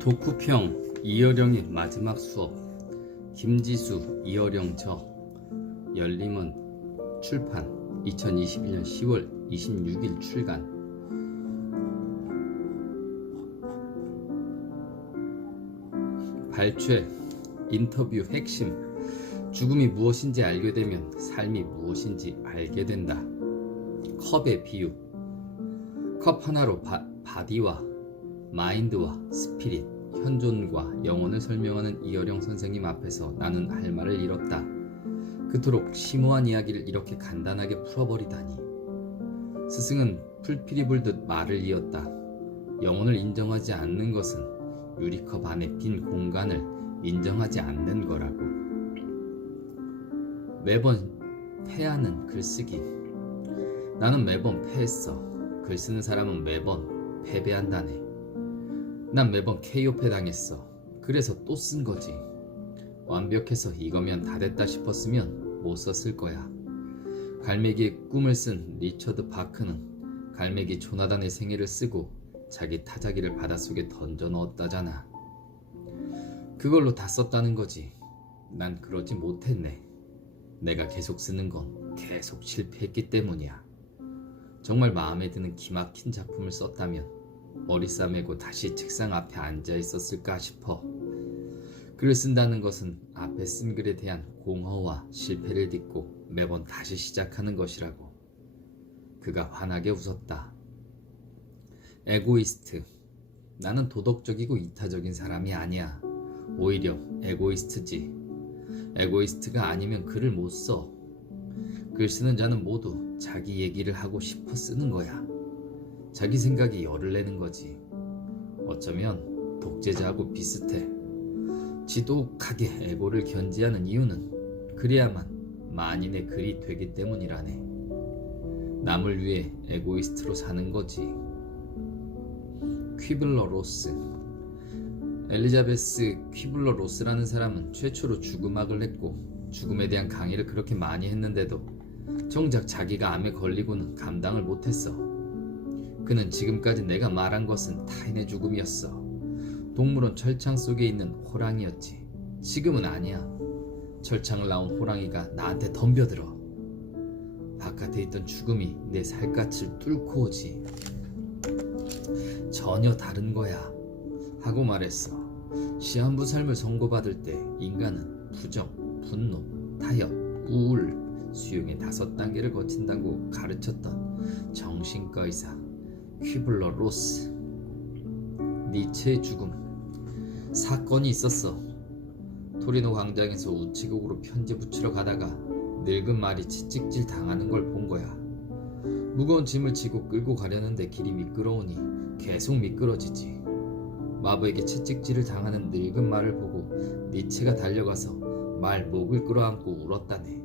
독후평 이어령의 마지막 수업. 김지수 이어령 저. 열림은 출판 2021년 10월 26일 출간. 발췌. 인터뷰 핵심. 죽음이 무엇인지 알게 되면 삶이 무엇인지 알게 된다. 컵의 비유. 컵 하나로 바디와 마인드와 스피릿, 현존과 영혼을 설명하는 이어령 선생님 앞에서 나는 할 말을 잃었다. 그토록 심오한 이야기를 이렇게 간단하게 풀어버리다니. 스승은 풀필이 불듯 말을 이었다. 영혼을 인정하지 않는 것은 유리컵 안에 빈 공간을 인정하지 않는 거라고. 매번 패하는 글쓰기. 나는 매번 패했어. 글 쓰는 사람은 매번 패배한다네. 난 매번 KO패 당했어. 그래서 또 쓴 거지. 완벽해서 이거면 다 됐다 싶었으면 못 썼을 거야. 갈매기의 꿈을 쓴 리처드 바크는 갈매기 조나단의 생애를 쓰고 자기 타자기를 바닷속에 던져 넣었다잖아. 그걸로 다 썼다는 거지. 난 그러지 못했네. 내가 계속 쓰는 건 계속 실패했기 때문이야. 정말 마음에 드는 기막힌 작품을 썼다면 머리 싸매고 다시 책상 앞에 앉아 있었을까 싶어. 글을 쓴다는 것은 앞에 쓴 글에 대한 공허와 실패를 딛고 매번 다시 시작하는 것이라고. 그가 환하게 웃었다. 에고이스트. 나는 도덕적이고 이타적인 사람이 아니야. 오히려 에고이스트지. 에고이스트가 아니면 글을 못 써. 글 쓰는 자는 모두 자기 얘기를 하고 싶어 쓰는 거야. 자기 생각이 열을 내는 거지. 어쩌면 독재자하고 비슷해. 지독하게 에고를 견지하는 이유는 그래야만 만인의 글이 되기 때문이라네. 남을 위해 에고이스트로 사는 거지. 퀴블러 로스. 엘리자베스 퀴블러 로스라는 사람은 최초로 죽음학을 했고 죽음에 대한 강의를 그렇게 많이 했는데도 정작 자기가 암에 걸리고는 감당을 못했어. 그는 지금까지 내가 말한 것은 타인의 죽음이었어. 동물원 철창 속에 있는 호랑이였지. 지금은 아니야. 철창을 나온 호랑이가 나한테 덤벼들어. 바깥에 있던 죽음이 내 살갗을 뚫고 오지. 전혀 다른 거야 하고 말했어. 시한부 삶을 선고받을 때 인간은 부정, 분노, 타협, 우울, 수용의 5단계를 거친다고 가르쳤던 정신과 의사 퀴블러 로스. 니체의 죽음. 사건이 있었어. 토리노 광장에서 우체국으로 편지 붙이러 가다가 늙은 말이 채찍질 당하는 걸 본 거야. 무거운 짐을 지고 끌고 가려는데 길이 미끄러우니 계속 미끄러지지. 마부에게 채찍질을 당하는 늙은 말을 보고 니체가 달려가서 말 목을 끌어안고 울었다네.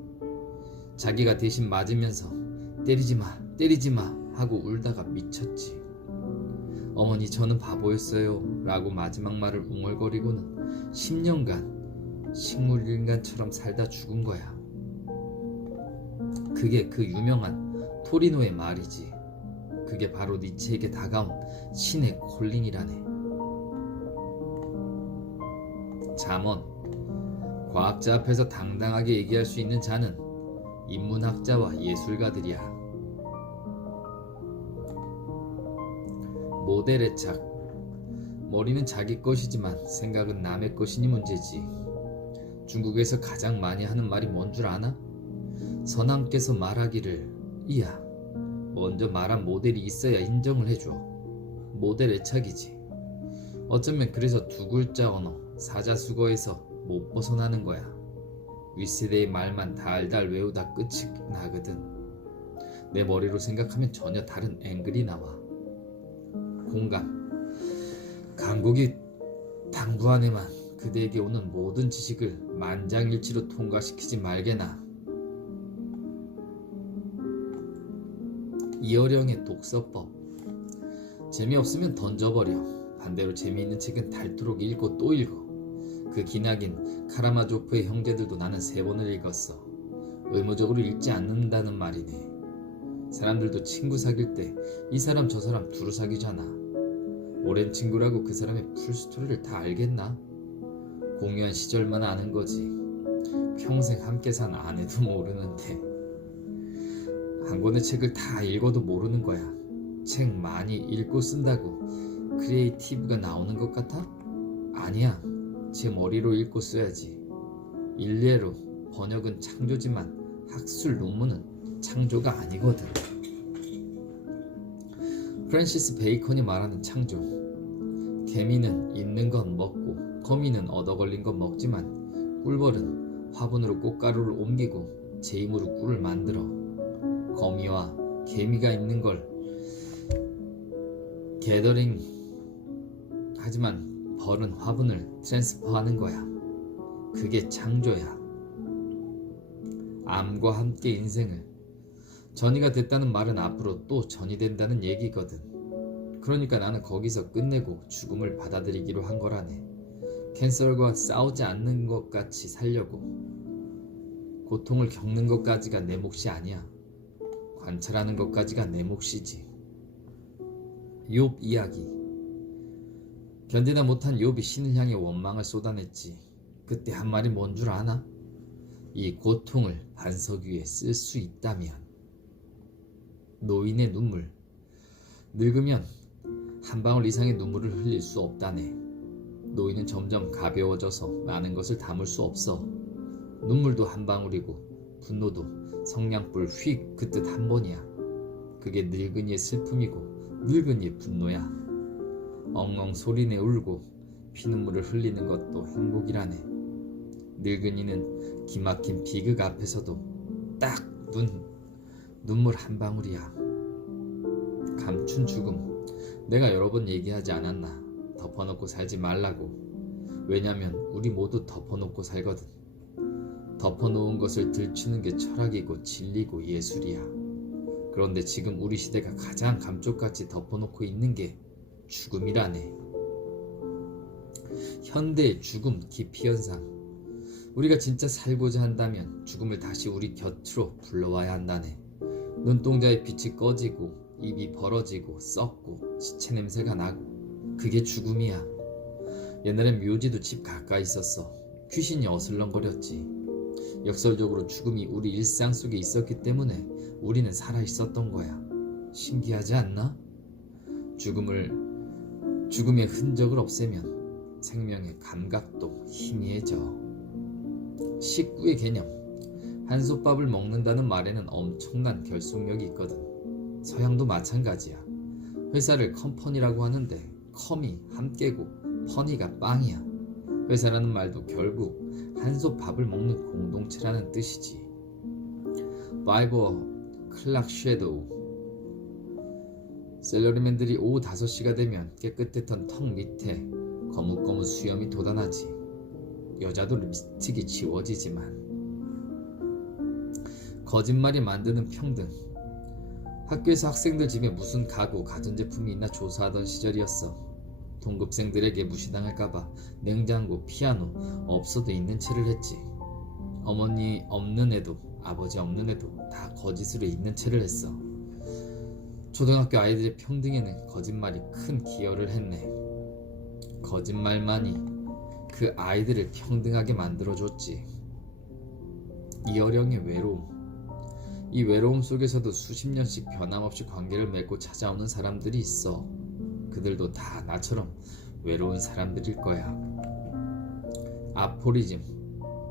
자기가 대신 맞으면서 때리지 마 하고 울다가 미쳤지. 어머니, 저는 바보였어요 라고 마지막 말을 웅얼거리고는 10년간 식물인간처럼 살다 죽은 거야. 그게 그 유명한 토리노의 말이지. 그게 바로 니체에게 다가온 신의 콜링이라네. 잠언. 과학자 앞에서 당당하게 얘기할 수 있는 자는 인문학자와 예술가들이야. 모델의 착. 머리는 자기 것이지만 생각은 남의 것이니 문제지. 중국에서 가장 많이 하는 말이 뭔 줄 아나? 서남께서 말하기를, 이야, 먼저 말한 모델이 있어야 인정을 해줘. 모델 애착이지. 어쩌면 그래서 2글자 언어 사자수거에서 못 벗어나는 거야. 윗세대의 말만 달달 외우다 끝이 나거든. 내 머리로 생각하면 전혀 다른 앵글이 나와. 공감. 강국이 당부 안에만 그대에게 오는 모든 지식을 만장일치로 통과시키지 말게나. 이어령의 독서법. 재미없으면 던져버려. 반대로 재미있는 책은 닳도록 읽고 또 읽어. 그 기나긴 카라마조프의 형제들도 나는 3번을 읽었어. 의무적으로 읽지 않는다는 말이네. 사람들도 친구 사귈 때 이 사람 저 사람 두루 사귀잖아. 오랜 친구라고 그 사람의 풀스토리를 다 알겠나? 공유한 시절만 아는 거지. 평생 함께 산 아내도 모르는데. 한 권의 책을 다 읽어도 모르는 거야. 책 많이 읽고 쓴다고 크리에이티브가 나오는 것 같아? 아니야. 제 머리로 읽고 써야지. 일례로 번역은 창조지만 학술 논문은 창조가 아니거든. 프랜시스 베이컨이 말하는 창조. 개미는 있는 건 먹고 거미는 얻어 걸린 건 먹지만 꿀벌은 화분으로 꽃가루를 옮기고 제 힘으로 꿀을 만들어. 거미와 개미가 있는 걸 게더링 하지만 벌은 화분을 트랜스퍼하는 거야. 그게 창조야. 암과 함께 인생을. 전이가 됐다는 말은 앞으로 또 전이 된다는 얘기거든. 그러니까 나는 거기서 끝내고 죽음을 받아들이기로 한 거라네. 캔서과 싸우지 않는 것 같이 살려고. 고통을 겪는 것까지가 내 몫이 아니야. 관찰하는 것까지가 내 몫이지. 욥 이야기. 견디다 못한 욥이 신을 향해 원망을 쏟아냈지. 그때 한 말이 뭔 줄 아나? 이 고통을 반석 위에 쓸 수 있다면. 노인의 눈물. 늙으면 한 방울 이상의 눈물을 흘릴 수 없다네. 노인은 점점 가벼워져서 많은 것을 담을 수 없어. 눈물도 한 방울이고 분노도 성냥불 휙 그 뜻 한 번이야. 그게 늙은이의 슬픔이고 늙은이의 분노야. 엉엉 소리내 울고 피눈물을 흘리는 것도 행복이라네. 늙은이는 기막힌 비극 앞에서도 딱 눈물 한 방울이야. 감춘 죽음. 내가 여러 번 얘기하지 않았나? 덮어놓고 살지 말라고. 왜냐면 우리 모두 덮어놓고 살거든. 덮어놓은 것을 들추는 게 철학이고 진리고 예술이야. 그런데 지금 우리 시대가 가장 감쪽같이 덮어놓고 있는 게 죽음이라네. 현대의 죽음 기피현상. 우리가 진짜 살고자 한다면 죽음을 다시 우리 곁으로 불러와야 한다네. 눈동자의 빛이 꺼지고 입이 벌어지고 썩고 시체 냄새가 나고. 그게 죽음이야. 옛날엔 묘지도 집 가까이 있었어. 귀신이 어슬렁거렸지. 역설적으로 죽음이 우리 일상 속에 있었기 때문에 우리는 살아있었던 거야. 신기하지 않나? 죽음의 흔적을 없애면 생명의 감각도 희미해져. 식구의 개념. 한솥밥을 먹는다는 말에는 엄청난 결속력이 있거든. 서양도 마찬가지야. 회사를 컴퍼니라고 하는데 컴이 함께고 퍼니가 빵이야. 회사라는 말도 결국 한솥밥을 먹는 공동체라는 뜻이지. 바이버 클락 섀도우. 셀러리맨들이 오후 5시가 되면 깨끗했던 턱 밑에 거뭇거뭇 수염이 돋아나지. 여자도 립스틱이 지워지지만. 거짓말이 만드는 평등. 학교에서 학생들 집에 무슨 가구, 가전제품이 있나 조사하던 시절이었어. 동급생들에게 무시당할까봐 냉장고, 피아노 없어도 있는 채를 했지. 어머니 없는 애도 아버지 없는 애도 다 거짓으로 있는 채를 했어. 초등학교 아이들의 평등에는 거짓말이 큰 기여를 했네. 거짓말만이 그 아이들을 평등하게 만들어줬지. 이어령의 외로움. 이 외로움 속에서도 수십 년씩 변함없이 관계를 맺고 찾아오는 사람들이 있어. 그들도 다 나처럼 외로운 사람들일 거야. 아포리즘.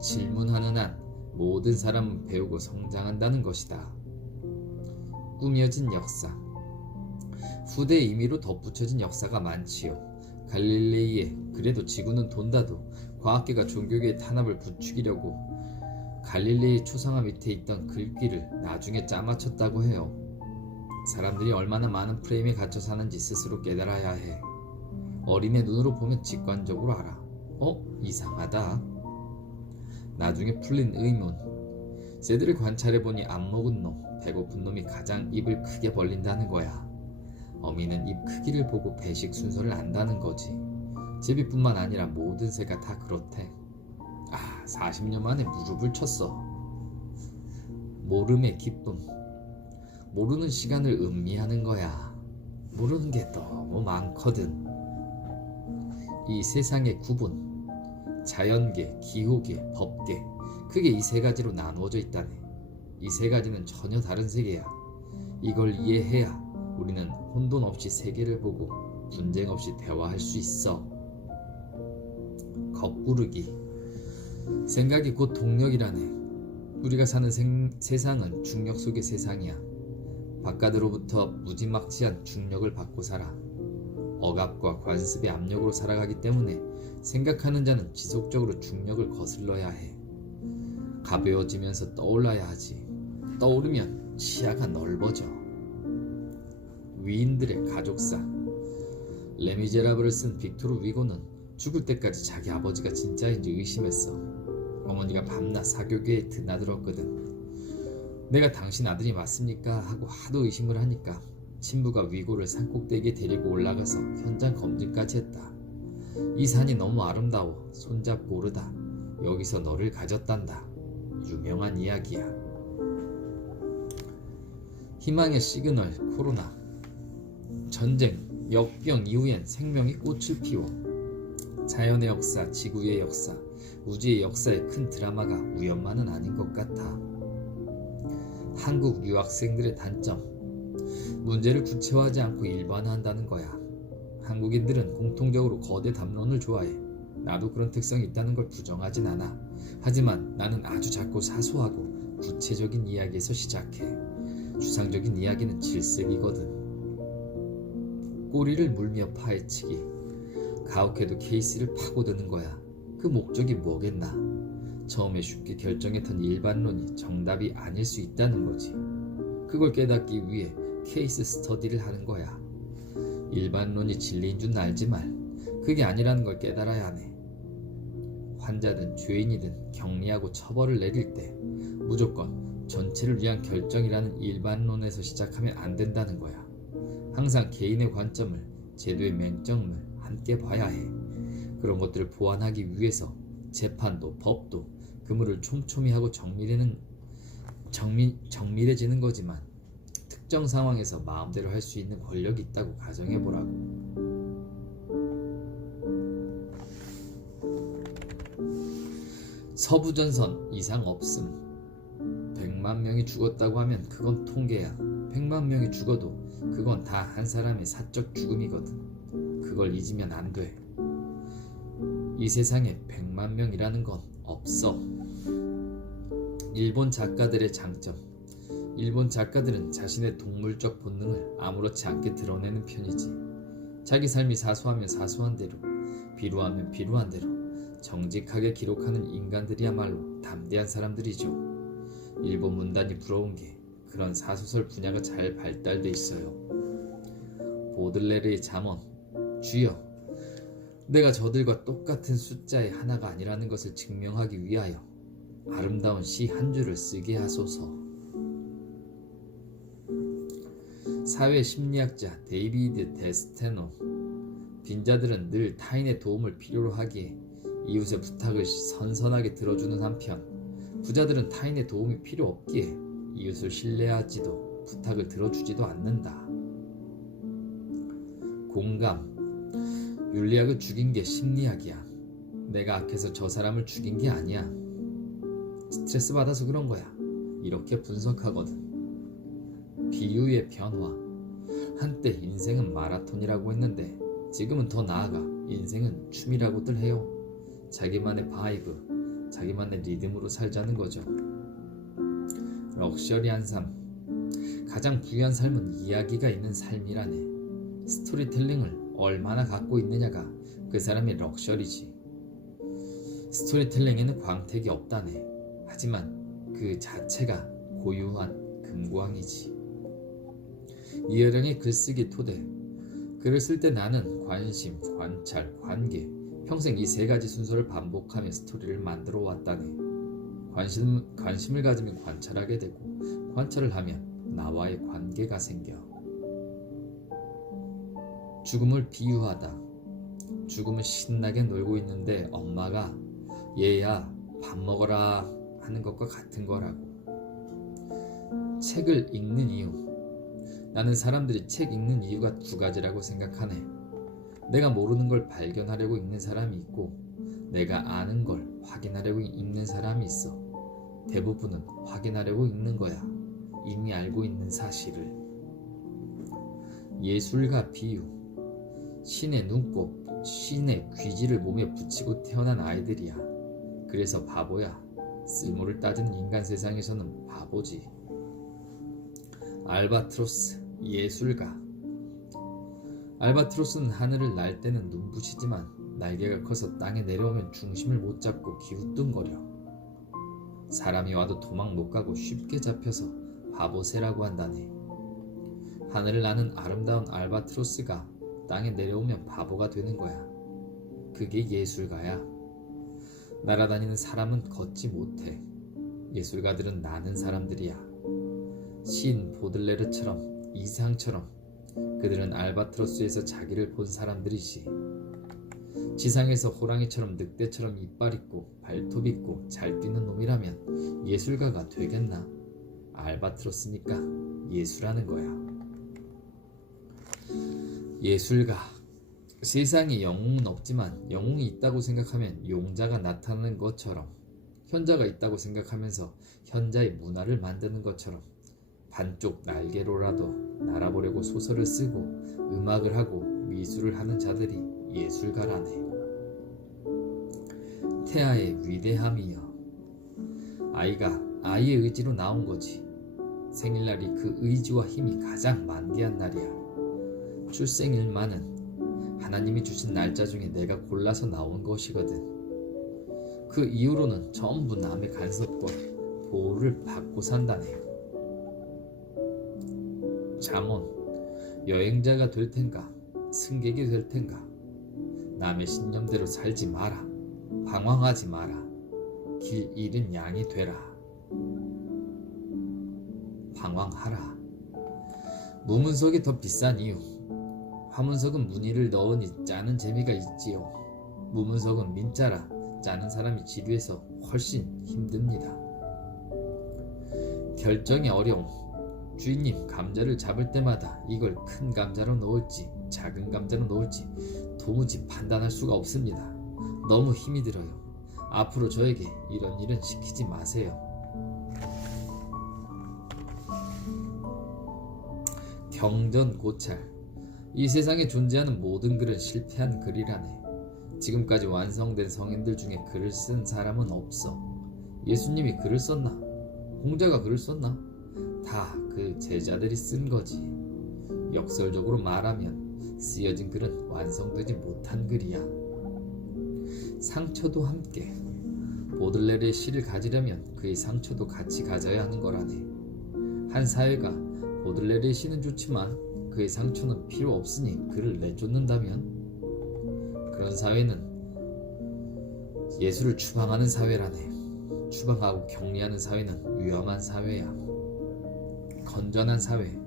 질문하는 한 모든 사람은 배우고 성장한다는 것이다. 꾸며진 역사. 후대 임의로 덧붙여진 역사가 많지요. 갈릴레이에 그래도 지구는 돈다도 과학계가 종교계의 탄압을 부추기려고 갈릴레이 초상화 밑에 있던 글귀를 나중에 짜맞췄다고 해요. 사람들이 얼마나 많은 프레임에 갇혀 사는지 스스로 깨달아야 해. 어린애 눈으로 보면 직관적으로 알아. 이상하다. 나중에 풀린 의문. 새들을 관찰해보니 안 먹은 놈, 배고픈 놈이 가장 입을 크게 벌린다는 거야. 어미는 입 크기를 보고 배식 순서를 안다는 거지. 제비뿐만 아니라 모든 새가 다 그렇대. 40년 만에 무릎을 쳤어. 모름의 기쁨. 모르는 시간을 음미하는 거야. 모르는 게 너무 많거든. 이 세상의 구분, 자연계, 기호계, 법계, 크게 이 세 가지로 나누어져 있다네. 이 세 가지는 전혀 다른 세계야. 이걸 이해해야 우리는 혼돈 없이 세계를 보고 분쟁 없이 대화할 수 있어. 거꾸르기. 생각이 곧 동력이라네. 우리가 사는 세상은 중력 속의 세상이야. 바깥으로부터 무지막지한 중력을 받고 살아. 억압과 관습의 압력으로 살아가기 때문에 생각하는 자는 지속적으로 중력을 거슬러야 해. 가벼워지면서 떠올라야 하지. 떠오르면 시야가 넓어져. 위인들의 가족사. 레미제라블을 쓴 빅토르 위고는 죽을 때까지 자기 아버지가 진짜인지 의심했어. 어머니가 밤낮 사교계에 드나들었거든. 내가 당신 아들이 맞습니까? 하고 하도 의심을 하니까 친부가 위고를 산꼭대기에 데리고 올라가서 현장 검진까지 했다. 이 산이 너무 아름다워 손잡고 오르다 여기서 너를 가졌단다. 유명한 이야기야. 희망의 시그널 코로나. 전쟁, 역병 이후엔 생명이 꽃을 피워. 자연의 역사, 지구의 역사, 우주의 역사의 큰 드라마가 우연만은 아닌 것 같아. 한국 유학생들의 단점. 문제를 구체화하지 않고 일반화한다는 거야. 한국인들은 공통적으로 거대 담론을 좋아해. 나도 그런 특성이 있다는 걸 부정하진 않아. 하지만 나는 아주 작고 사소하고 구체적인 이야기에서 시작해. 추상적인 이야기는 질색이거든. 꼬리를 물며 파헤치기. 가혹해도 케이스를 파고드는 거야. 그 목적이 뭐겠나? 처음에 쉽게 결정했던 일반론이 정답이 아닐 수 있다는 거지. 그걸 깨닫기 위해 케이스 스터디를 하는 거야. 일반론이 진리인 줄 알지만 그게 아니라는 걸 깨달아야 하네. 환자든 죄인이든 격리하고 처벌을 내릴 때 무조건 전체를 위한 결정이라는 일반론에서 시작하면 안 된다는 거야. 항상 개인의 관점을, 제도의 맹점을 함께 봐야 해. 그런 것들을 보완하기 위해서 재판도 법도 그물을 촘촘히 하고 정밀해지는 거지만 특정 상황에서 마음대로 할 수 있는 권력이 있다고 가정해보라고. 서부전선 이상 없음. 100만 명이 죽었다고 하면 그건 통계야. 100만 명이 죽어도 그건 다 한 사람의 사적 죽음이거든. 그걸 잊으면 안 돼. 이 세상에 100만 명이라는 건 없어. 일본 작가들의 장점. 일본 작가들은 자신의 동물적 본능을 아무렇지 않게 드러내는 편이지. 자기 삶이 사소하면 사소한 대로, 비루하면 비루한 대로 정직하게 기록하는 인간들이야말로 담대한 사람들이죠. 일본 문단이 부러운 게 그런 사소설 분야가 잘 발달돼 있어요. 보들레르의 잠언. 주여, 내가 저들과 똑같은 숫자의 하나가 아니라는 것을 증명하기 위하여 아름다운 시 한 줄을 쓰게 하소서. 사회 심리학자 데이비드 데스테노. 빈자들은 늘 타인의 도움을 필요로 하기에 이웃의 부탁을 선선하게 들어주는 한편 부자들은 타인의 도움이 필요 없기에 이웃을 신뢰하지도 부탁을 들어주지도 않는다. 공감. 율리학을 죽인 게 심리학이야. 내가 악해서 저 사람을 죽인 게 아니야. 스트레스 받아서 그런 거야. 이렇게 분석하거든. 비유의 변화. 한때 인생은 마라톤이라고 했는데 지금은 더 나아가 인생은 춤이라고들 해요. 자기만의 바이브, 자기만의 리듬으로 살자는 거죠. 럭셔리한 삶. 가장 부유한 삶은 이야기가 있는 삶이라네. 스토리텔링을 얼마나 갖고 있느냐가 그 사람의 럭셔리지. 스토리텔링에는 광택이 없다네. 하지만 그 자체가 고유한 금광이지. 이혜령의 글쓰기 토대. 글을 쓸 때 나는 관심, 관찰, 관계, 평생 이 세 가지 순서를 반복하며 스토리를 만들어 왔다네. 관심을 가지면 관찰하게 되고 관찰을 하면 나와의 관계가 생겨. 죽음을 비유하다. 죽음은 신나게 놀고 있는데 엄마가 얘야 밥 먹어라 하는 것과 같은 거라고. 책을 읽는 이유. 나는 사람들이 책 읽는 이유가 두 가지라고 생각하네. 내가 모르는 걸 발견하려고 읽는 사람이 있고 내가 아는 걸 확인하려고 읽는 사람이 있어. 대부분은 확인하려고 읽는 거야. 이미 알고 있는 사실을. 예술가 비유. 신의 눈곱, 신의 귀지를 몸에 붙이고 태어난 아이들이야. 그래서 바보야. 쓸모를 따지는 인간 세상에서는 바보지. 알바트로스, 예술가. 알바트로스는 하늘을 날 때는 눈부시지만 날개가 커서 땅에 내려오면 중심을 못 잡고 기우뚱거려. 사람이 와도 도망 못 가고 쉽게 잡혀서 바보새라고 한다네. 하늘을 나는 아름다운 알바트로스가 땅에 내려오면 바보가 되는 거야. 그게 예술가야. 날아다니는 사람은 걷지 못해. 예술가들은 나는 사람들이야. 시인 보들레르처럼, 이상처럼 그들은 알바트로스에서 자기를 본 사람들이지. 지상에서 호랑이처럼 늑대처럼 이빨 있고 발톱 있고 잘 뛰는 놈이라면 예술가가 되겠나? 알바트로스니까 예술하는 거야. 예술가. 세상에 영웅은 없지만 영웅이 있다고 생각하면 용자가 나타나는 것처럼, 현자가 있다고 생각하면서 현자의 문화를 만드는 것처럼 반쪽 날개로라도 날아보려고 소설을 쓰고 음악을 하고 미술을 하는 자들이 예술가라네. 태아의 위대함이여. 아이가 아이의 의지로 나온 거지. 생일날이 그 의지와 힘이 가장 만개한 날이야. 출생일만은 하나님이 주신 날짜 중에 내가 골라서 나온 것이거든. 그 이후로는 전부 남의 간섭과 보호를 받고 산다네. 잠언. 여행자가 될 텐가 승객이 될 텐가 남의 신념대로 살지 마라. 방황하지 마라. 길 잃은 양이 되라. 방황하라. 무문석이 더 비싼 이유. 화문석은 무늬를 넣으니 짜는 재미가 있지요. 무문석은 민자라 짜는 사람이 지루해서 훨씬 힘듭니다. 결정이 어려움. 주인님, 감자를 잡을 때마다 이걸 큰 감자로 넣을지 작은 감자로 넣을지 도무지 판단할 수가 없습니다. 너무 힘이 들어요. 앞으로 저에게 이런 일은 시키지 마세요. 경전고찰. 이 세상에 존재하는 모든 글은 실패한 글이라네. 지금까지 완성된 성인들 중에 글을 쓴 사람은 없어. 예수님이 글을 썼나? 공자가 글을 썼나? 다 그 제자들이 쓴 거지. 역설적으로 말하면 쓰여진 글은 완성되지 못한 글이야. 상처도 함께. 보들레르의 시를 가지려면 그의 상처도 같이 가져야 하는 거라네. 한 사회가 보들레르의 시는 좋지만 그의 상처는 필요 없으니 글을 내쫓는다면 그런 사회는 예술을 추방하는 사회라네. 추방하고 격리하는 사회는 위험한 사회야. 건전한 사회.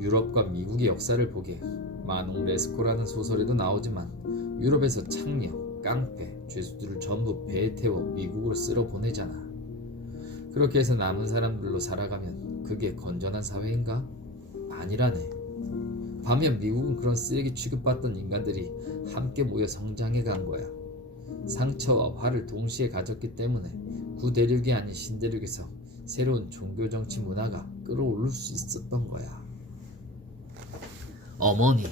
유럽과 미국의 역사를 보게. 마농 레스코라는 소설에도 나오지만 유럽에서 창녀, 깡패, 죄수들을 전부 배에 태워 미국으로 쓸어 보내잖아. 그렇게 해서 남은 사람들로 살아가면 그게 건전한 사회인가? 아니라네. 반면 미국은 그런 쓰레기 취급받던 인간들이 함께 모여 성장해 간 거야. 상처와 화를 동시에 가졌기 때문에 구대륙이 아닌 신대륙에서 새로운 종교 정치 문화가 끌어올릴 수 있었던 거야. 어머니.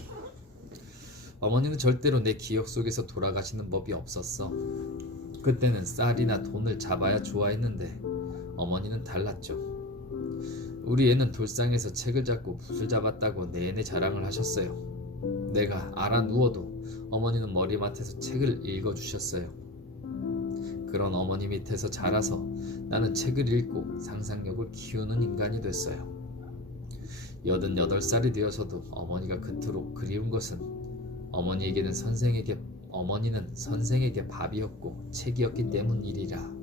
어머니는 절대로 내 기억 속에서 돌아가시는 법이 없었어. 그때는 쌀이나 돈을 잡아야 좋아했는데 어머니는 달랐죠. 우리 애는 돌상에서 책을 잡고 붓을 잡았다고 내내 자랑을 하셨어요. 내가 알아 누워도 어머니는 머리맡에서 책을 읽어주셨어요. 그런 어머니 밑에서 자라서 나는 책을 읽고 상상력을 키우는 인간이 됐어요. 88살이 되어서도 어머니가 그토록 그리운 것은 어머니는 선생에게 밥이었고 책이었기 때문이리라.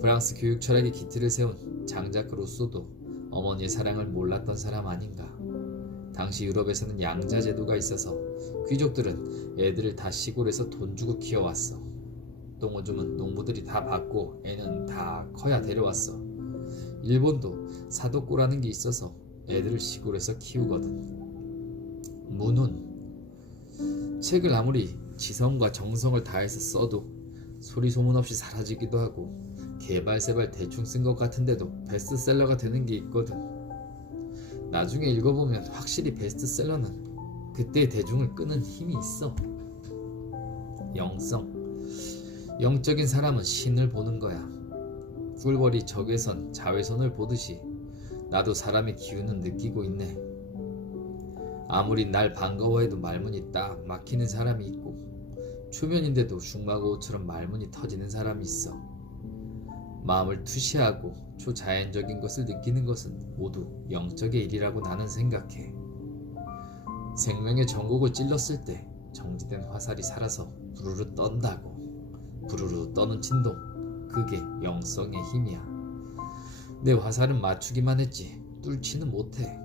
프랑스 교육 철학의 기틀을 세운 장자크 루소도 어머니의 사랑을 몰랐던 사람 아닌가. 당시 유럽에서는 양자 제도가 있어서 귀족들은 애들을 다 시골에서 돈 주고 키워왔어. 똥오줌은 농부들이 다 받고 애는 다 커야 데려왔어. 일본도 사도꼬라는 게 있어서 애들을 시골에서 키우거든. 문훈. 책을 아무리 지성과 정성을 다해서 써도 소리 소문 없이 사라지기도 하고 개발세발 대충 쓴 것 같은데도 베스트셀러가 되는 게 있거든. 나중에 읽어보면 확실히 베스트셀러는 그때의 대중을 끄는 힘이 있어. 영성. 영적인 사람은 신을 보는 거야. 꿀벌이 적외선, 자외선을 보듯이 나도 사람의 기운은 느끼고 있네. 아무리 날 반가워해도 말문이 딱 막히는 사람이 있고, 초면인데도 흉마고우처럼 말문이 터지는 사람이 있어. 마음을 투시하고 초자연적인 것을 느끼는 것은 모두 영적의 일이라고 나는 생각해. 생명의 전곡을 찔렀을 때 정지된 화살이 살아서 부르르 떤다고. 부르르 떠는 진동, 그게 영성의 힘이야. 내 화살은 맞추기만 했지 뚫지는 못해.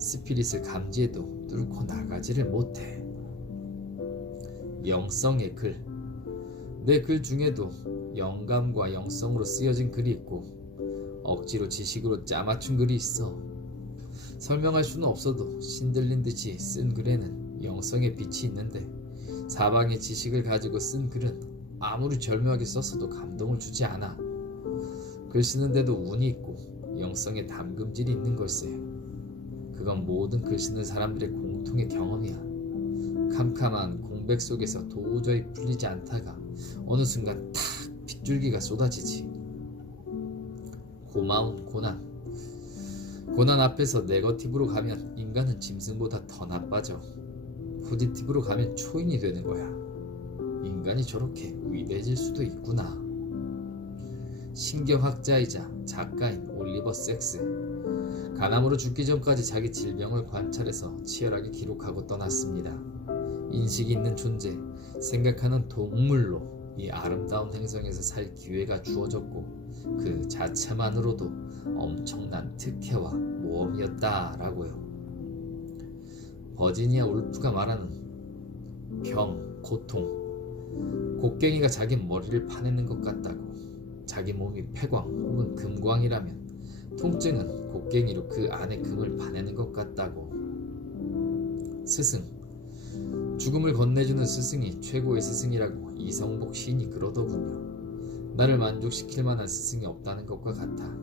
스피릿을 감지해도 뚫고 나가지를 못해. 영성의 글. 내 글 중에도 영감과 영성으로 쓰여진 글이 있고 억지로 지식으로 짜맞춘 글이 있어. 설명할 수는 없어도 신들린 듯이 쓴 글에는 영성의 빛이 있는데 사방의 지식을 가지고 쓴 글은 아무리 절묘하게 썼어도 감동을 주지 않아. 글 쓰는데도 운이 있고 영성의 담금질이 있는 걸세. 그건 모든 글 쓰는 사람들의 공통의 경험이야. 캄캄한 공백 속에서 도저히 풀리지 않다가 어느 순간 탁 빗줄기가 쏟아지지. 고마운 고난. 고난 앞에서 네거티브로 가면 인간은 짐승보다 더 나빠져. 포지티브로 가면 초인이 되는 거야. 인간이 저렇게 위대해질 수도 있구나. 신경학자이자 작가인 올리버 섹스. 간암으로 죽기 전까지 자기 질병을 관찰해서 치열하게 기록하고 떠났습니다. 인식이 있는 존재, 생각하는 동물로 이 아름다운 행성에서 살 기회가 주어졌고 그 자체만으로도 엄청난 특혜와 모험이었다라고요. 버지니아 울프가 말하는 병, 고통, 곡괭이가 자기 머리를 파내는 것 같다고. 자기 몸이 폐광 혹은 금광이라면 통증은 곡괭이로 그 안에 금을 파내는 것 같다고. 스승. 죽음을 건네주는 스승이 최고의 스승이라고 이성복 시인이 그러더군요. 나를 만족시킬 만한 스승이 없다는 것과 같아.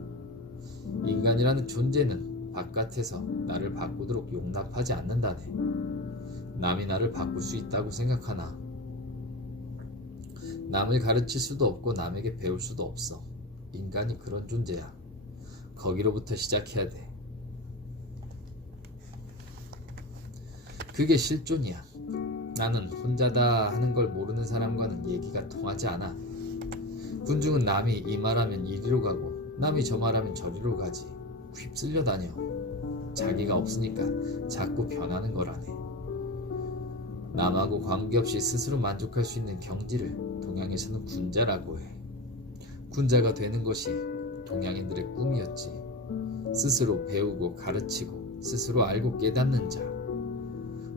인간이라는 존재는 바깥에서 나를 바꾸도록 용납하지 않는다네. 남이 나를 바꿀 수 있다고 생각하나? 남을 가르칠 수도 없고 남에게 배울 수도 없어. 인간이 그런 존재야. 거기로부터 시작해야 돼. 그게 실존이야. 나는 혼자다 하는 걸 모르는 사람과는 얘기가 통하지 않아. 군중은 남이 이 말하면 이리로 가고 남이 저 말하면 저리로 가지. 휩쓸려 다녀. 자기가 없으니까 자꾸 변하는 거라네. 남하고 관계없이 스스로 만족할 수 있는 경지를 동양에서는 군자라고 해. 군자가 되는 것이 동양인들의 꿈이었지. 스스로 배우고 가르치고 스스로 알고 깨닫는 자,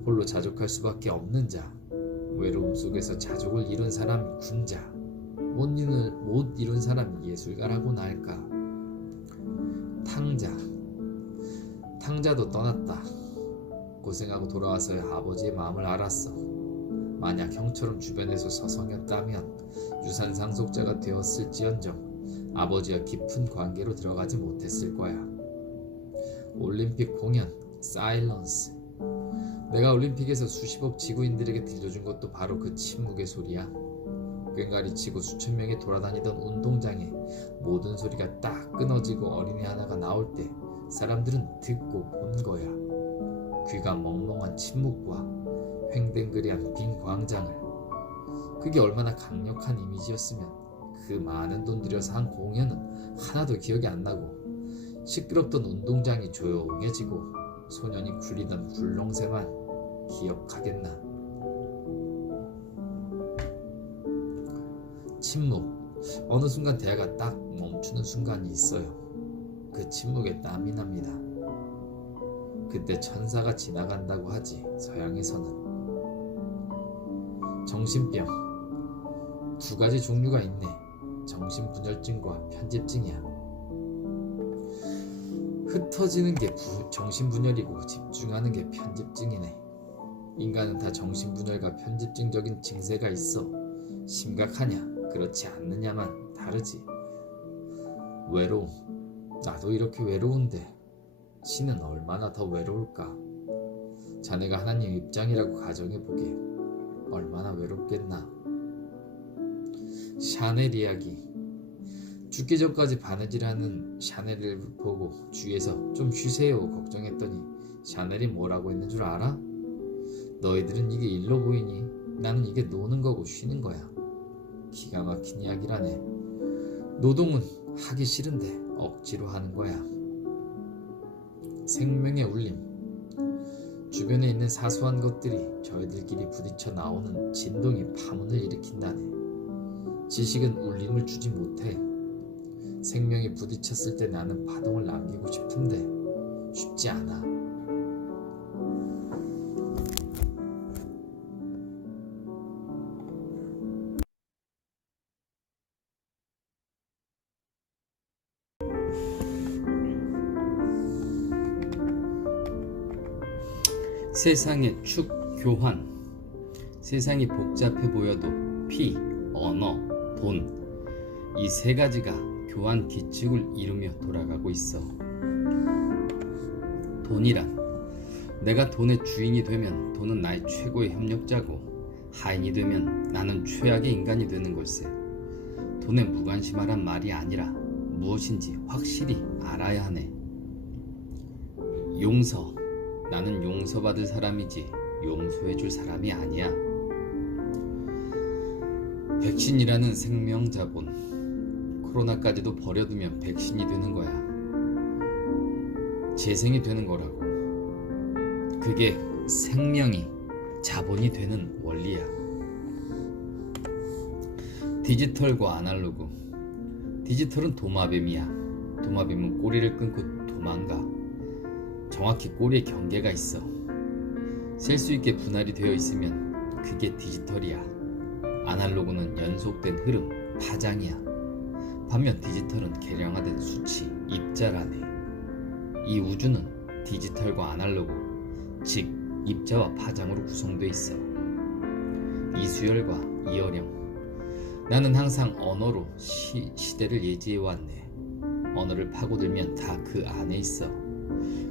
홀로 자족할 수밖에 없는 자, 외로움 속에서 자족을 이룬 사람이 군자, 못 이룬 사람이 예술가라고나 할까. 탕자. 탕자도 떠났다. 고생하고 돌아와서야 아버지의 마음을 알았어. 만약 형처럼 주변에서 서성였다면 유산 상속자가 되었을지언정 아버지와 깊은 관계로 들어가지 못했을 거야. 올림픽 공연, 사일런스. 내가 올림픽에서 수십억 지구인들에게 들려준 것도 바로 그 침묵의 소리야. 꽹가리 치고 수천 명이 돌아다니던 운동장에 모든 소리가 딱 끊어지고 어린애 하나가 나올 때 사람들은 듣고 본 거야. 귀가 멍멍한 침묵과 횡댕그레한 빈 광장을. 그게 얼마나 강력한 이미지였으면 그 많은 돈 들여서 한 공연은 하나도 기억이 안 나고 시끄럽던 운동장이 조용해지고 소년이 굴리던 굴렁쇠만 기억하겠나. 침묵. 어느 순간 대화가 딱 멈추는 순간이 있어요. 그 침묵에 땀이 납니다. 그때 천사가 지나간다고 하지. 서양에서는. 정신병. 두 가지 종류가 있네. 정신분열증과 편집증이야. 흩어지는 게 정신분열이고 집중하는 게 편집증이네. 인간은 다 정신분열과 편집증적인 증세가 있어. 심각하냐 그렇지 않느냐만 다르지. 외로움. 나도 이렇게 외로운데 신은 얼마나 더 외로울까. 자네가 하나님 입장이라고 가정해보게 얼마나 외롭겠나. 샤넬 이야기. 죽기 전까지 바느질하는 샤넬을 보고 주위에서 좀 쉬세요 걱정했더니 샤넬이 뭐라고 했는 줄 알아? 너희들은 이게 일로 보이니? 나는 이게 노는 거고 쉬는 거야. 기가 막힌 이야기라네. 노동은 하기 싫은데 억지로 하는 거야. 생명의 울림. 주변에 있는 사소한 것들이 저희들끼리 부딪혀 나오는 진동이 파문을 일으킨다네. 지식은 울림을 주지 못해. 생명이 부딪혔을 때 나는 파동을 남기고 싶은데 쉽지 않아. 세상의 축 교환. 세상이 복잡해 보여도 피, 언어, 돈, 이 세 가지가 교환 기축을 이루며 돌아가고 있어. 돈이란 내가 돈의 주인이 되면 돈은 나의 최고의 협력자고 하인이 되면 나는 최악의 인간이 되는 걸세. 돈에 무관심하란 말이 아니라 무엇인지 확실히 알아야 하네. 용서. 나는 용서받을 사람이지 용서해줄 사람이 아니야. 백신이라는 생명자본. 코로나까지도 버려두면 백신이 되는 거야. 재생이 되는 거라고. 그게 생명이 자본이 되는 원리야. 디지털과 아날로그. 디지털은 도마뱀이야. 도마뱀은 꼬리를 끊고 도망가. 정확히 꼬리에 경계가 있어. 셀 수 있게 분할이 되어 있으면 그게 디지털이야. 아날로그는 연속된 흐름, 파장이야. 반면 디지털은 계량화된 수치, 입자라네. 이 우주는 디지털과 아날로그, 즉 입자와 파장으로 구성되어 있어. 이수열과 이어령. 나는 항상 언어로 시대를 예지해왔네. 언어를 파고들면 다 그 안에 있어.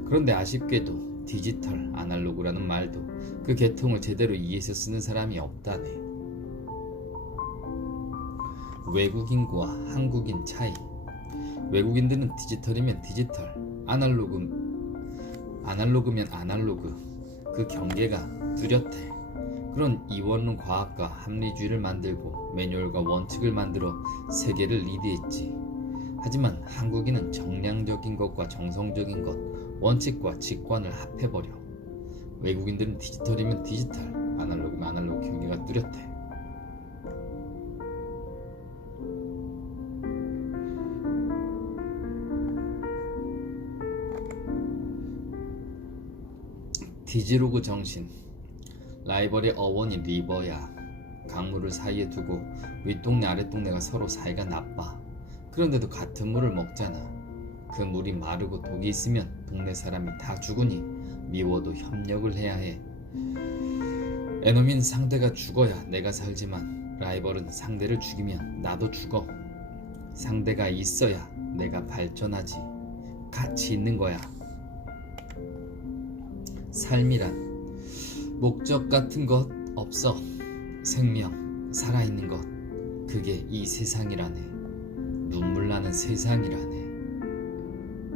그런데 아쉽게도 디지털, 아날로그라는 말도 그 계통을 제대로 이해해서 쓰는 사람이 없다네. 외국인과 한국인 차이. 외국인들은 디지털이면 디지털, 아날로그면 아날로그, 그 경계가 뚜렷해. 그런 이원론 과학과 합리주의를 만들고 매뉴얼과 원칙을 만들어 세계를 리드했지. 하지만 한국인은 정량적인 것과 정성적인 것, 원칙과 직관을 합해버려. 외국인들은 디지털이면 디지털, 아날로그면 아날로그 경계가 뚜렷해. 디지로그 정신. 라이벌의 어원이 리버야. 강물을 사이에 두고 윗동네 아랫동네가 서로 사이가 나빠. 그런데도 같은 물을 먹잖아. 그 물이 마르고 독이 있으면 동네 사람이 다 죽으니 미워도 협력을 해야 해. 에너미는 상대가 죽어야 내가 살지만 라이벌은 상대를 죽이면 나도 죽어. 상대가 있어야 내가 발전하지. 같이 있는 거야. 삶이란 목적 같은 것 없어. 생명, 살아있는 것, 그게 이 세상이라네. 눈물 나는 세상이라네.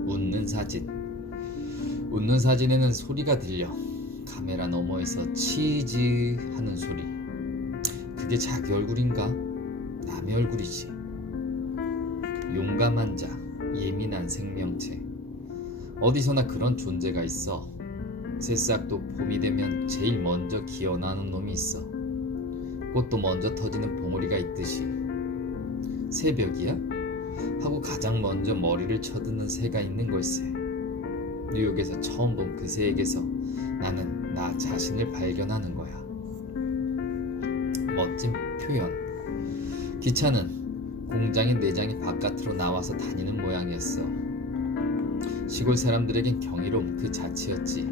웃는 사진. 웃는 사진에는 소리가 들려. 카메라 너머에서 치즈 하는 소리. 그게 자기 얼굴인가? 남의 얼굴이지. 용감한 자, 예민한 생명체. 어디서나 그런 존재가 있어. 새싹도 봄이 되면 제일 먼저 기어나는 놈이 있어. 꽃도 먼저 터지는 봉우리가 있듯이. 새벽이야? 하고 가장 먼저 머리를 쳐드는 새가 있는 걸세. 뉴욕에서 처음 본 그 새에게서 나는 나 자신을 발견하는 거야. 멋진 표현. 기차는 공장의 내장이 바깥으로 나와서 다니는 모양이었어. 시골 사람들에겐 경이로움 그 자체였지.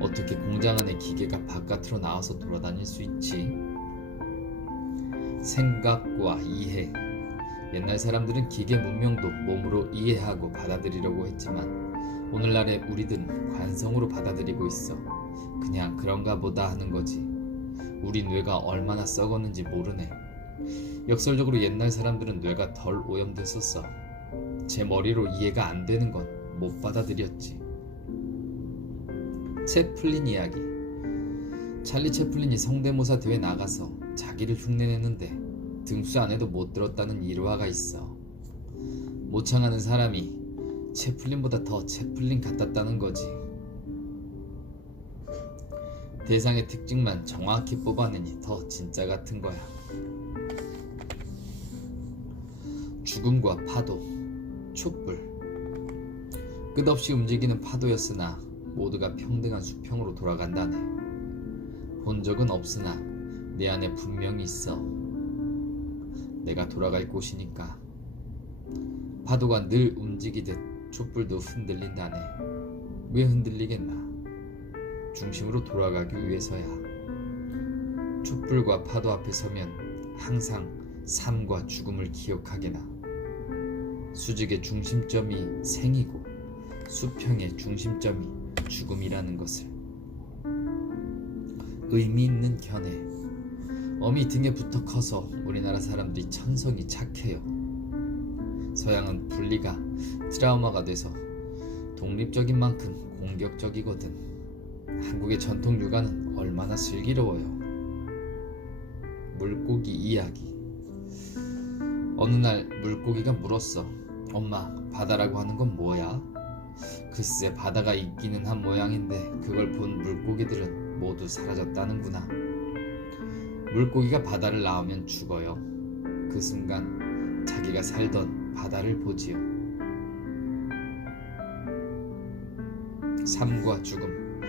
어떻게 공장 안의 기계가 바깥으로 나와서 돌아다닐 수 있지? 생각과 이해. 옛날 사람들은 기계 문명도 몸으로 이해하고 받아들이려고 했지만 오늘날의 우리들은 관성으로 받아들이고 있어. 그냥 그런가 보다 하는 거지. 우리 뇌가 얼마나 썩었는지 모르네. 역설적으로 옛날 사람들은 뇌가 덜 오염됐었어. 제 머리로 이해가 안 되는 건 못 받아들였지. 채플린 이야기. 찰리 채플린이 성대모사 대회 나가서 자기를 흉내내는데 등수 안에도 못 들었다는 일화가 있어. 모창하는 사람이 채플린보다 더 채플린 같았다는 거지. 대상의 특징만 정확히 뽑아내니 더 진짜 같은 거야. 죽음과 파도, 촛불. 끝없이 움직이는 파도였으나 모두가 평등한 수평으로 돌아간다네. 본 적은 없으나 내 안에 분명히 있어. 내가 돌아갈 곳이니까. 파도가 늘 움직이듯 촛불도 흔들린다네. 왜 흔들리겠나? 중심으로 돌아가기 위해서야. 촛불과 파도 앞에 서면 항상 삶과 죽음을 기억하게나. 수직의 중심점이 생이고 수평의 중심점이 죽음이라는 것을. 의미 있는 견해. 어미 등에 붙어 커서 우리나라 사람들이 천성이 착해요. 서양은 분리가 트라우마가 돼서 독립적인 만큼 공격적이거든. 한국의 전통 육아는 얼마나 슬기로워요. 물고기 이야기. 어느 날 물고기가 물었어. 엄마, 바다라고 하는 건 뭐야? 글쎄, 바다가 있기는 한 모양인데 그걸 본 물고기들은 모두 사라졌다는구나. 물고기가 바다를 나오면 죽어요. 그 순간 자기가 살던 바다를 보지요. 삶과 죽음.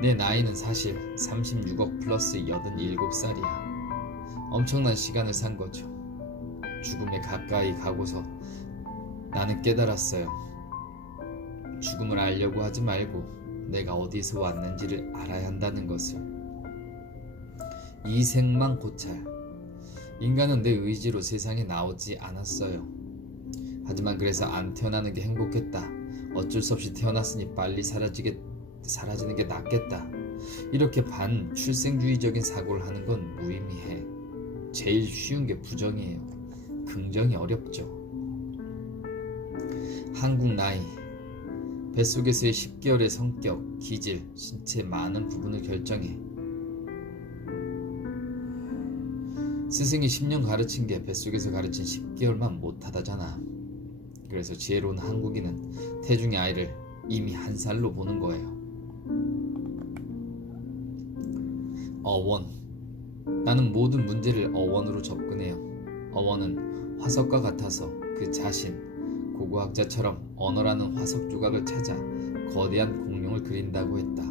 내 나이는 사실 36억 플러스 87살이야. 엄청난 시간을 산 거죠. 죽음에 가까이 가고서 나는 깨달았어요. 죽음을 알려고 하지 말고 내가 어디서 왔는지를 알아야 한다는 것을. 이생망 고찰. 인간은 내 의지로 세상에 나오지 않았어요. 하지만 그래서 안 태어나는 게 행복했다. 어쩔 수 없이 태어났으니 빨리 사라지는 게 낫겠다. 이렇게 반출생주의적인 사고를 하는 건 무의미해. 제일 쉬운 게 부정이에요. 긍정이 어렵죠. 한국 나이. 뱃속에서의 10개월의 성격, 기질, 신체 많은 부분을 결정해. 스승이 10년 가르친 게 뱃속에서 가르친 10개월만 못하다잖아. 그래서 지혜로운 한국인은 태중의 아이를 이미 1살로 보는 거예요. 어원. 나는 모든 문제를 어원으로 접근해요. 어원은 화석과 같아서 그 자신, 고고학자처럼 언어라는 화석 조각을 찾아 거대한 공룡을 그린다고 했다.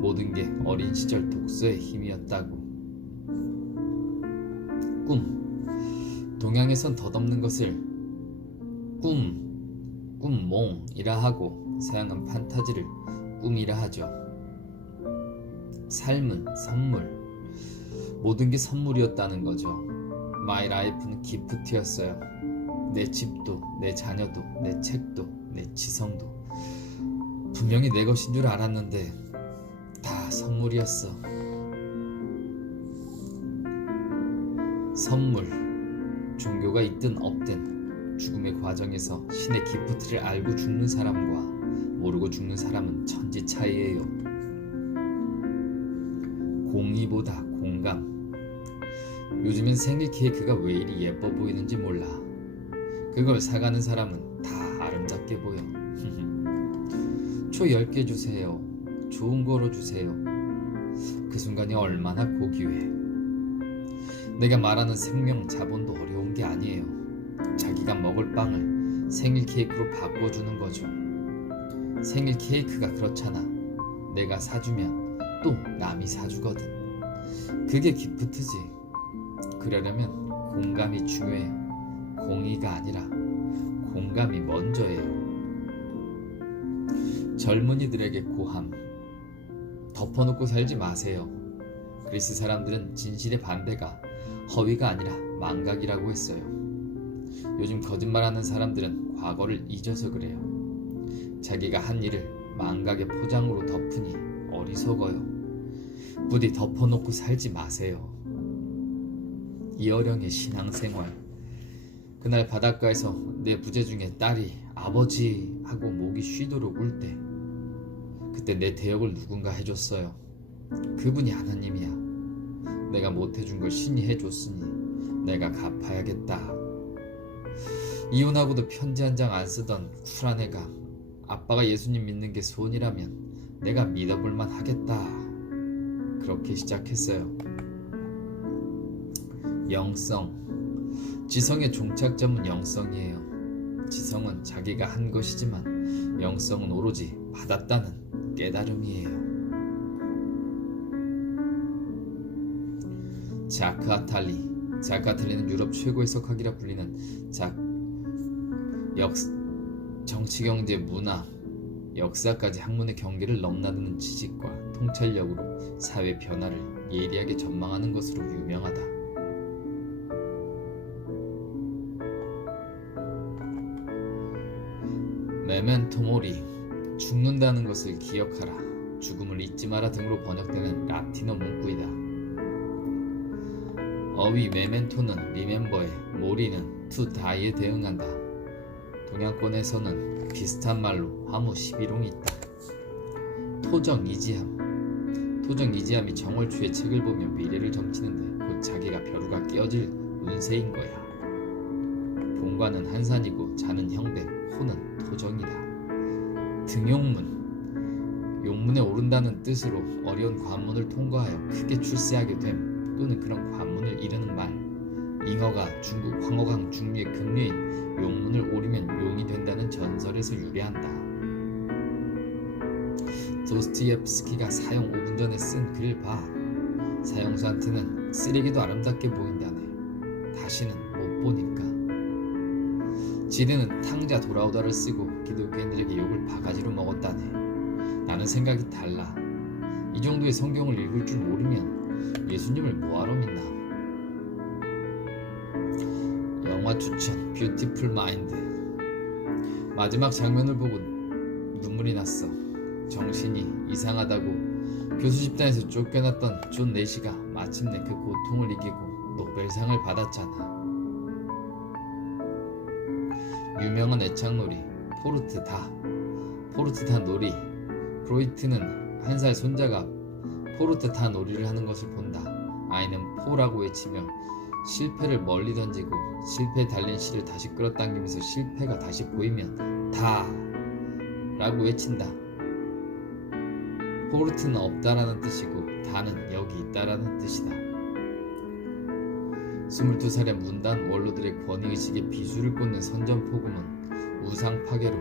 모든 게 어린 시절 독서의 힘이었다고. 꿈. 동양에선 덧없는 것을 꿈몽이라 하고 서양은 판타지를 꿈이라 하죠. 삶은 선물. 모든 게 선물이었다는 거죠. 마이 라이프는 기프트였어요. 내 집도, 내 자녀도, 내 책도, 내 지성도 분명히 내 것인 줄 알았는데 다 선물이었어. 선물. 종교가 있든 없든 죽음의 과정에서 신의 기프트를 알고 죽는 사람과 모르고 죽는 사람은 천지 차이예요. 공의보다 공감. 요즘엔 생일 케이크가 왜 이리 예뻐 보이는지 몰라. 그걸 사가는 사람은 다 아름답게 보여. 초 10개 주세요. 좋은 거로 주세요. 그 순간이 얼마나 고귀해. 내가 말하는 생명 자본도 어려운 게 아니에요. 자기가 먹을 빵을 생일 케이크로 바꿔주는 거죠. 생일 케이크가 그렇잖아. 내가 사주면 또 남이 사주거든. 그게 기프트지. 그러려면 공감이 중요해요. 공의가 아니라 공감이 먼저예요. 젊은이들에게 고함. 덮어놓고 살지 마세요. 그리스 사람들은 진실의 반대가 허위가 아니라 망각이라고 했어요. 요즘 거짓말하는 사람들은 과거를 잊어서 그래요. 자기가 한 일을 망각의 포장으로 덮으니 어리석어요. 부디 덮어놓고 살지 마세요. 이어령의 신앙생활. 그날 바닷가에서 내 부재 중에 딸이 아버지 하고 목이 쉬도록 울 때, 그때 내 대역을 누군가 해줬어요. 그분이 하나님이야. 내가 못해준 걸 신이 해줬으니 내가 갚아야겠다. 이혼하고도 편지 한 장 안 쓰던 쿨한 애가 아빠가 예수님 믿는 게 소원이라면 내가 믿어볼만 하겠다. 그렇게 시작했어요. 영성. 지성의 종착점은 영성이에요. 지성은 자기가 한 것이지만 영성은 오로지 받았다는 깨달음이에요. 자크 아탈리. 자크 아탈리는 유럽 최고의 석학이라 불리는 정치, 경제, 문화, 역사까지 학문의 경계를 넘나드는 지식과 통찰력으로 사회 변화를 예리하게 전망하는 것으로 유명하다. 메멘토 모리. 죽는다는 것을 기억하라. 죽음을 잊지 마라 등으로 번역되는 라틴어 문구이다. 어휘 메멘토는 리멤버에, 모리는 투 다이에 대응한다. 동양권에서는 비슷한 말로 화무 11홍이 있다. 토정이지함. 토정이지함이 정월초에 책을 보며 미래를 점치는데 곧 자기가 벼루가 끼어질 운세인 거야. 본관은 한산이고 자는 형배, 호는 토정이다. 등용문. 용문에 오른다는 뜻으로 어려운 관문을 통과하여 크게 출세하게 됨, 또는 그런 관문을 이르는 말. 잉어가 중국 황허강 중류의 급류인 용문을 오르면 용이 된다는 전설에서 유래한다. 도스토옙스키가 사형 5분 전에 쓴 글 봐. 사형수한테는 쓰레기도 아름답게 보인다네. 다시는 못 보니까. 지드는 탕자 돌아오다를 쓰고 기독교인들에게 욕을 바가지로 먹었다네. 나는 생각이 달라. 이 정도의 성경을 읽을 줄 모르면 예수님을 뭐하러 믿나. 영화 추천 뷰티풀 마인드. 마지막 장면을 보고 눈물이 났어. 정신이 이상하다고 교수 집단에서 쫓겨났던 존 내시가 마침내 그 고통을 이기고 노벨상을 받았잖아. 유명한 애착놀이 포르트다. 포르트다 놀이. 프로이트는 한 살 손자가 포르트다 놀이를 하는 것을 본다. 아이는 포라고 외치며 실패를 멀리 던지고 실패에 달린 실을 다시 끌어당기면서 실패가 다시 보이면 다 라고 외친다. 포르트는 없다라는 뜻이고 다는 여기 있다라는 뜻이다. 22살의 문단 원로들의 권위의식에 비수를 꽂는 선전포고는 우상파괴로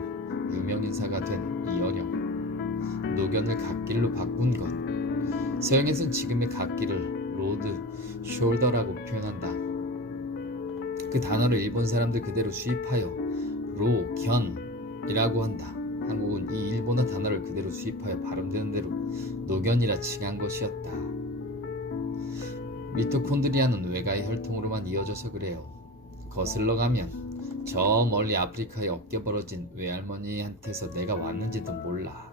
유명인사가 된 이어령. 노견을 갓길로 바꾼 것. 서양에선 지금의 갓길을 로드 숄더라고 표현한다. 그 단어를 일본 사람들 그대로 수입하여 로견이라고 한다. 한국은 이 일본어 단어를 그대로 수입하여 발음되는 대로 노견이라 칭한 것이었다. 미토콘드리아는 외가의 혈통으로만 이어져서 그래요. 거슬러 가면 저 멀리 아프리카에 엎겨 벌어진 외할머니한테서 내가 왔는지도 몰라.